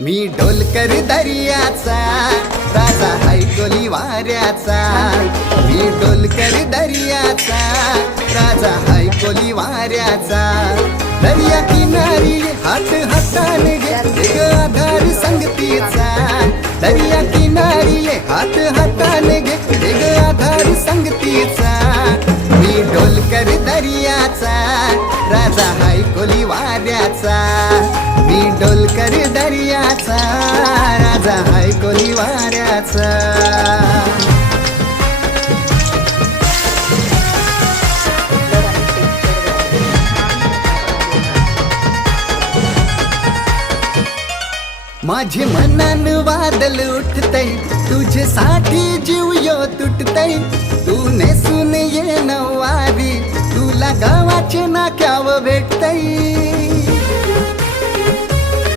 मी डोलकर दर्याचा राजा हाय कोली वाऱ्याचा। मी डोलकर दर्याचा राजा हाय कोली वाऱ्याचा। दर्या किनारी हात हाताने घे ग आधार संगतीचा। दर्या किनारी हात हाताने घे ग आधार संगतीचा। मी डोलकर दर्याचा राजा हाय कोली वाऱ्याचा। मी डोलकर दर्याचा राजा हाय कोली वाऱ्याचा। माझे मनान वादल उठतय तुझ्यासाठी जीव यो तुटतय। तू नेसून ये नवारी तुला गावाचे नाक्याव भेटतय।